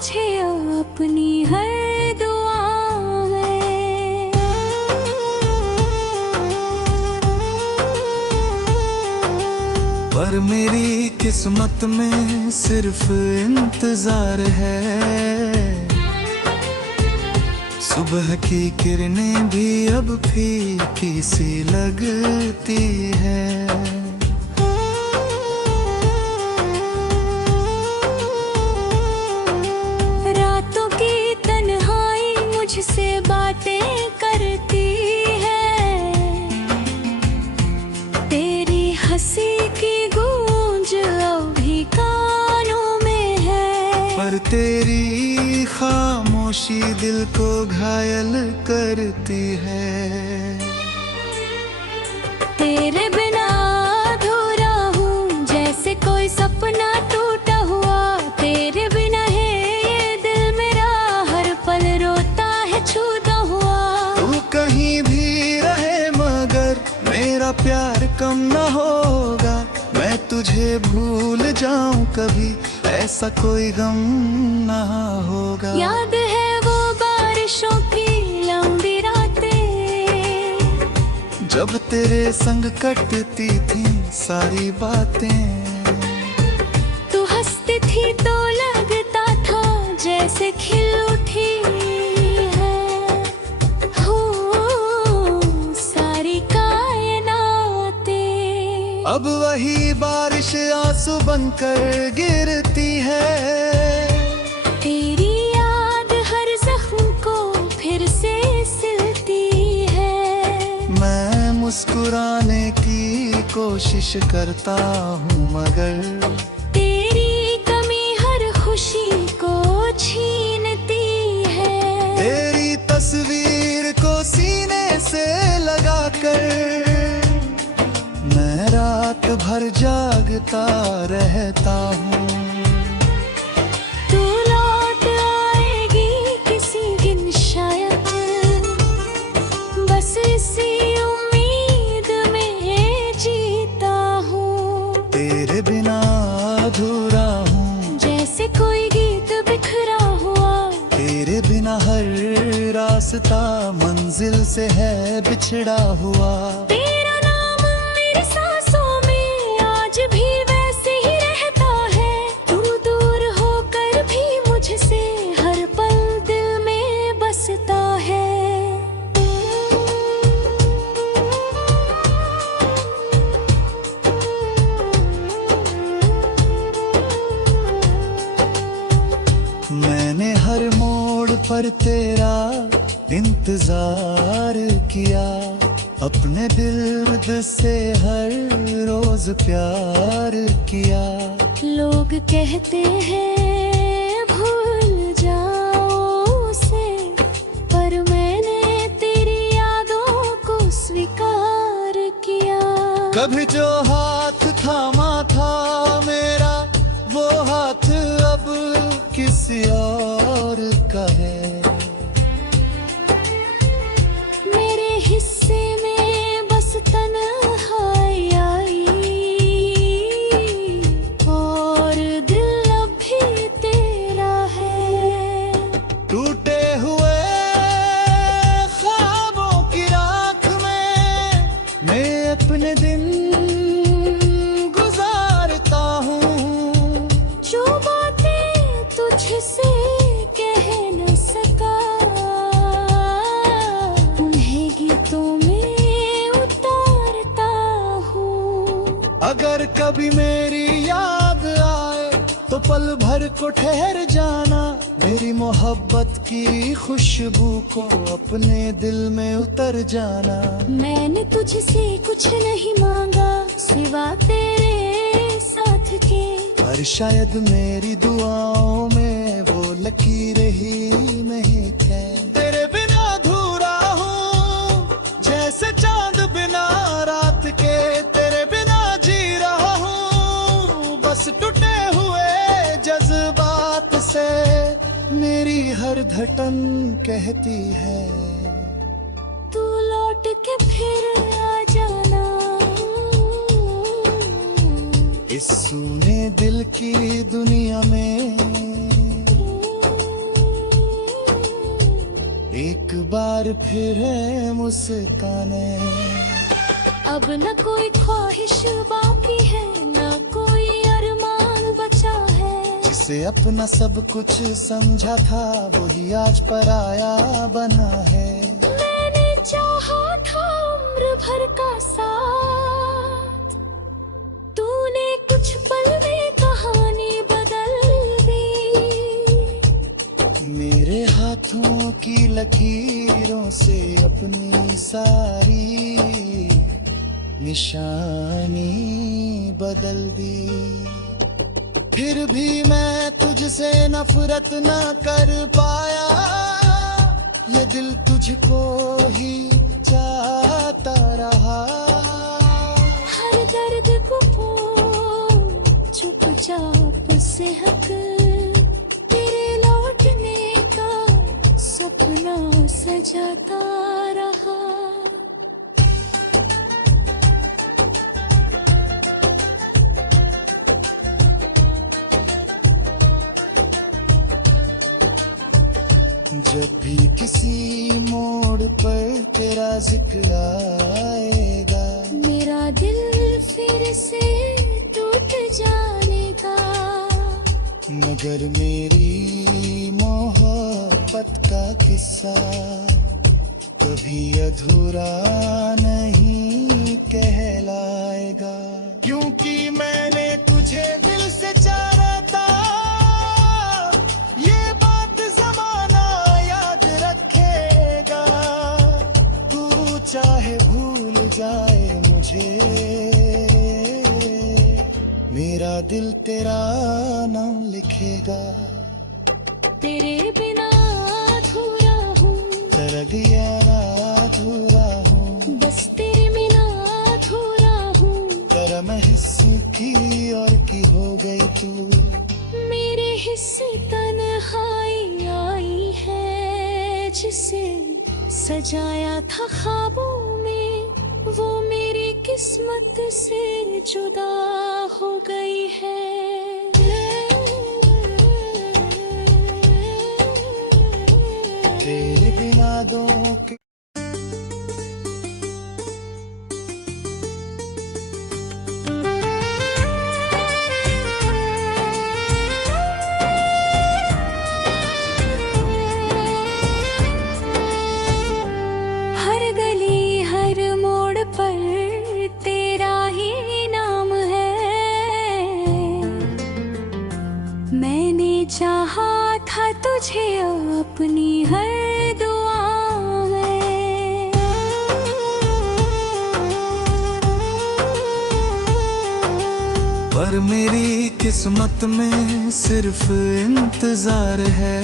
तुझे अपनी हर दुआ में। पर मेरी किस्मत में सिर्फ इंतजार है, सुबह की किरणें भी अब फीकी सी लगती है। रातों की तन्हाई मुझसे बातें करती है, तेरी हंसी की गूंज अभी कानों में है। पर तेरी खामोशी दिल को घायल करती है। तेरे बिना अधूरा हूँ, जैसे कोई सपना टूटा हुआ। तेरे बिना है ये दिल मेरा, हर पल रोता है छूता हुआ। तू कहीं भी रहे मगर मेरा प्यार कम न होगा। मैं तुझे भूल जाऊं कभी, ऐसा कोई गम ना होगा। याद है वो बारिशों की लंबी रातें, जब तेरे संग कटती थी सारी बातें। तू हंसती थी तो लगता था जैसे खिल उठी है हो सारी कायनातें। अब वही बारिश आंसू बनकर गिरती है। तेरी याद हर जख्म को फिर से सिलती है। मैं मुस्कुराने की कोशिश करता हूँ मगर तेरी कमी हर खुशी को छीनती है। तेरी तस्वीर को सीने से लगाकर मैं रात भर जागता रहता हूँ। तू लौट आएगी किसी दिन शायद, बस इसी उम्मीद में जीता हूँ। तेरे बिना अधूरा हूँ, जैसे कोई गीत बिखरा हुआ। तेरे बिना हर रास्ता मंजिल से है बिछड़ा हुआ। तेरा नाम मेरी सांसों में आज भी वैसे ही रहता है। तू दूर होकर भी मुझसे हर पल दिल में बसता है। मैंने हर मोड़ पर तेरा इंतजार किया, अपने दिल से हर रोज प्यार किया। लोग कहते हैं भूल जाओ उसे, पर मैंने तेरी यादों को स्वीकार किया। कभी जो हाथ थामा था मेरा, वो हाथ अब किसी और का है। मेरे हिस्से में बस तन्हाई आई, और दिल अब भी तेरा है। टूटे हुए ख्वाबों की राख में मैं अपने दिन गुजारता हूँ। जो बातें तुझसे कह न सका, उन्हें गीतों में उतारता हूँ। अगर कभी मेरी याद आए तो पल भर को ठहर जाना। मेरी मोहब्बत की खुशबू को अपने दिल में उतर जाना। मैंने तुझसे कुछ नहीं मांगा सिवा तेरे साथ के, पर शायद मेरी दुआओं में वो लकीर ही नहीं थे। तेरे बिना अधूरा हूँ, जैसे चांद बिना रात के। तेरे बिना जी रहा हूँ, बस टूटे हुए जज्बात से। मेरी हर धड़कन कहती है तू लौट के फिर आ जाना। इस सूने दिल की दुनिया में बार फिर है मुस्काने। अब न कोई ख्वाहिश बाकी है, न कोई अरमान बचा है। जिसे अपना सब कुछ समझा था वही आज पराया बना है। मैंने चाहा था उम्र भर का साथ, तूने कुछ पल में कहानी बदल दी। मेरे हाथों की लकीरों से अपनी सारी निशानी बदल दी। फिर भी मैं तुझसे नफरत न कर पाया, ये दिल तुझको ही चाहता रहा। हर दर्द को चुपचाप से हक तेरे लौटने का सपना सजाता रहा। जब भी किसी मोड़ पर तेरा जिक्र आएगा, मेरा दिल फिर से टूट जाएगा। मगर मेरी मोहब्बत का किस्सा कभी अधूरा नहीं कहलाएगा। क्योंकि मैंने तुझे दिल से चाहा था, ये बात जमाना याद रखेगा। तू चाहे भूल जाए मुझे, मेरा दिल तेरा नाम लिखेगा। तेरे बिना अधूरा हूँ, तेरा दिया ना अधूरा हूँ। बस तेरे बिना अधूरा हूँ। तेरा मैं हिस्से की और की हो गई तू। मेरे हिस्से तन्हाई आई है, जिसे सजाया था ख्वाबों में, वो मेरी किस्मत से जुदा हो गई है। तेरे बिना दो हर गली हर मोड़ पर तेरा ही नाम है। मैंने चाहा था तुझे अपनी हर दुआ में। पर मेरी किस्मत में सिर्फ इंतजार है।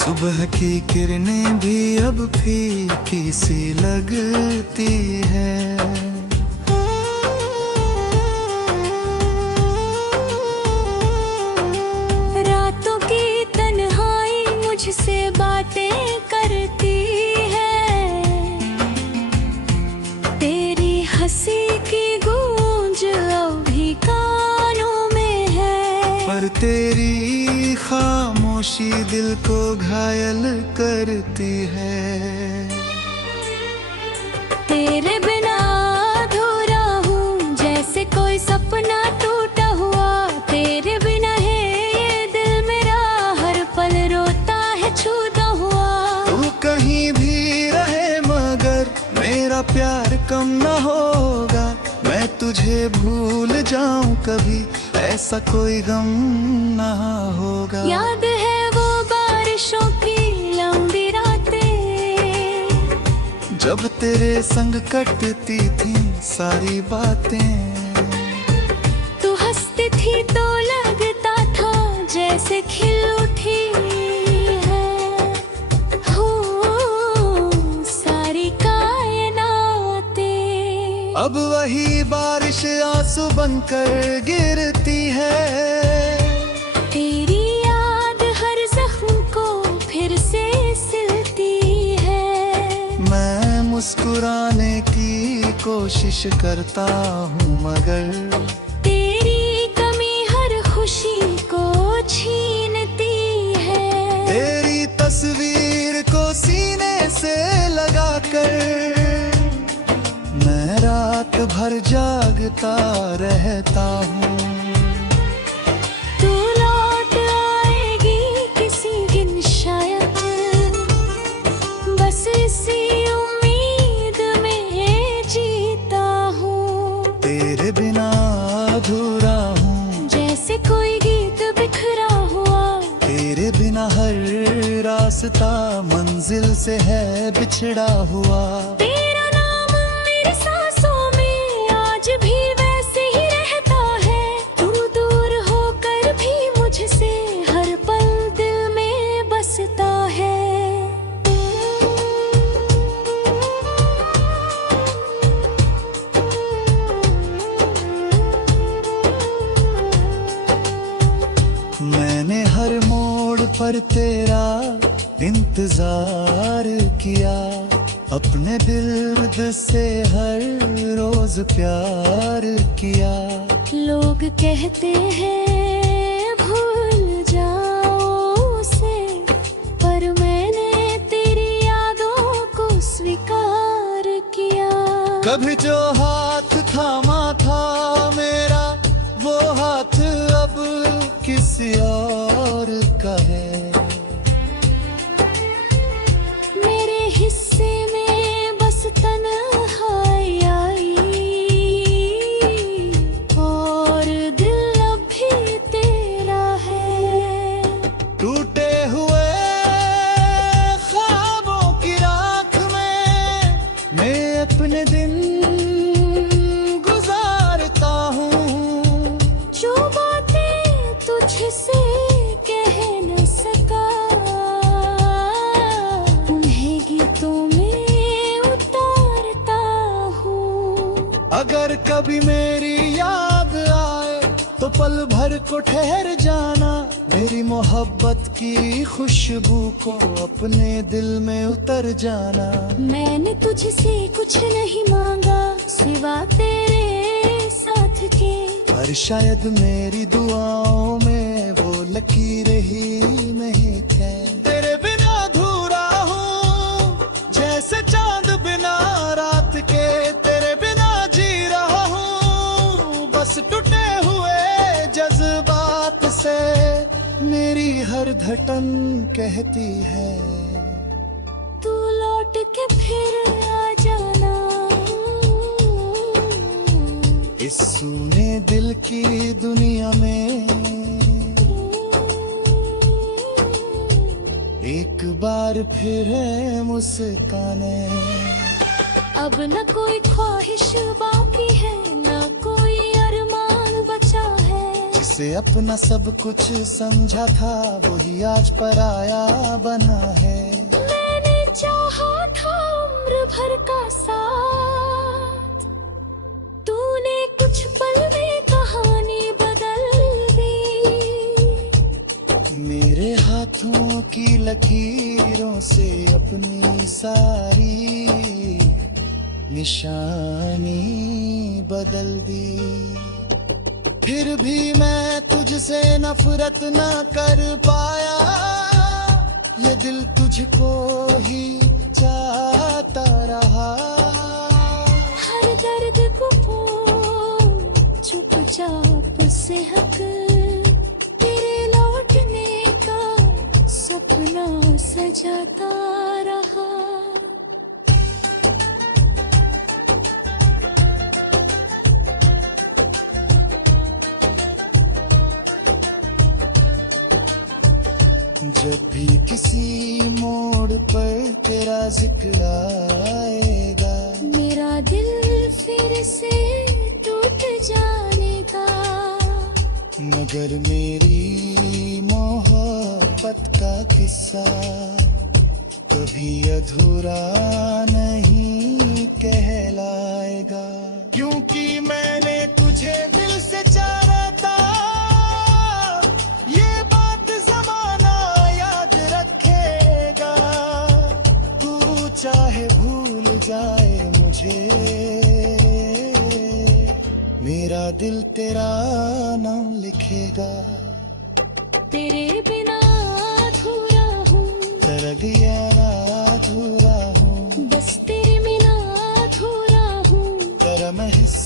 सुबह की किरणें भी अब फीकी सी लगती है। रातों की तन्हाई मुझसे बातें करती है। तेरी हंसी की गूंज अभी कानों में है। पर तेरी खामोशी दिल को घायल करती है। तेरे बिना अधूरा हूँ, जैसे कोई सपना टूटा हुआ। तेरे बिना है ये दिल मेरा, हर पल रोता है छूता हुआ। तू कहीं भी रहे मगर मेरा प्यार कम न होगा। मैं तुझे भूल जाऊं कभी, ऐसा कोई गम ना होगा। याद है वो बारिशों की लंबी रातें, जब तेरे संग कटती थी सारी बातें। तू हंसती थी तो लगता था जैसे खिल उठी है हो सारी कायनातें। अब वही बारिश आंसू बनकर गिरती है। तेरी याद हर जख्म को फिर से सिलती है। मैं मुस्कुराने की कोशिश करता हूँ मगर तेरी कमी हर खुशी को छीनती है। तेरी भर जागता रहता हूँ। तू लौट आएगी किसी दिन शायद, बस इसी उम्मीद में जीता हूँ। तेरे बिना अधूरा हूँ, जैसे कोई गीत बिखरा हुआ। तेरे बिना हर रास्ता मंजिल से है बिछड़ा हुआ। तेरा नाम मेरी सांसों में आज भी वैसे ही रहता है। तू दूर होकर भी मुझसे हर पल दिल में बसता है। मैंने हर मोड़ पर तेरा इंतजार किया, अपने दिल से हर रोज प्यार किया। लोग कहते हैं भूल जाओ उसे, पर मैंने तेरी यादों को स्वीकार किया। कभी जो हाथ थामा था मेरा, वो हाथ अब किसी और का है। मेरे हिस्से में बस तन्हाई आई, और दिल अब भी तेरा है। टूटे हुए ख्वाबों की राख में मैं अपने दिन गुजारता हूँ। जो बातें तुझसे कह न सका, उन्हें गीतों में उतारता हूँ। अगर कभी मेरी याद आए तो पल भर को ठहर जाना, मेरी मोहब्बत की खुशबू को अपने दिल में उतर जाना। मैंने तुझसे कुछ नहीं मांगा सिवा तेरे साथ के, पर शायद मेरी दुआओं में वो लकीरें ही नहीं थे। तेरे बिना अधूरा हूँ, जैसे चांद बिना रात के। तेरे बिना जी रहा हूँ, बस टूटे हुए जज्बात से। मेरी हर धड़कन कहती है, तू लौट के फिर आ जाना। इस सूने दिल की दुनिया में एक बार फिर है मुस्काने। अब न कोई ख्वाहिश बाकी है, न कोई अरमान बचा है। जिसे अपना सब कुछ समझा था, वही आज पराया बना है। मैंने चाहा था उम्र भर का साथ, तूने कुछ पल में कहानी बदल दी। मेरे हाथों की लकीरों से अपनी सारी निशानी बदल दी। फिर भी मैं तुझसे नफरत न कर पाया, ये दिल तुझको ही चाहता रहा। हर दर्द को चुपचाप से हक, तेरे लौटने का सपना सजाता रहा। जब भी किसी मोड़ पर तेरा जिक्र आएगा, मेरा दिल फिर से टूट जाने का। मगर मेरी मोहब्बत का किस्सा कभी अधूरा नहीं कहलाएगा। क्योंकि मैंने तुझे दिल से चाहा था, ये बात जमाना याद रखेगा। तू चाहे भूल जाए मुझे, मेरा दिल तेरा नाम लिखेगा। तेरे बिना अधूरा हूँ, तेरा दिया ना अधूरा हूँ, बस तेरे बिना अधूरा हूँ। तेरा मैं हिस्सा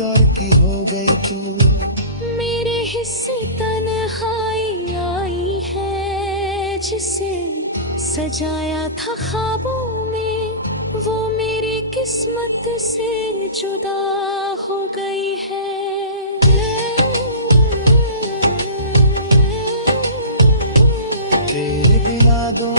और की हो गई तू। मेरे हिस्से तन्हाई आई है, जिसे सजाया था ख्वाबों में, वो मेरी किस्मत से जुदा हो गई है। तेरे बिना दो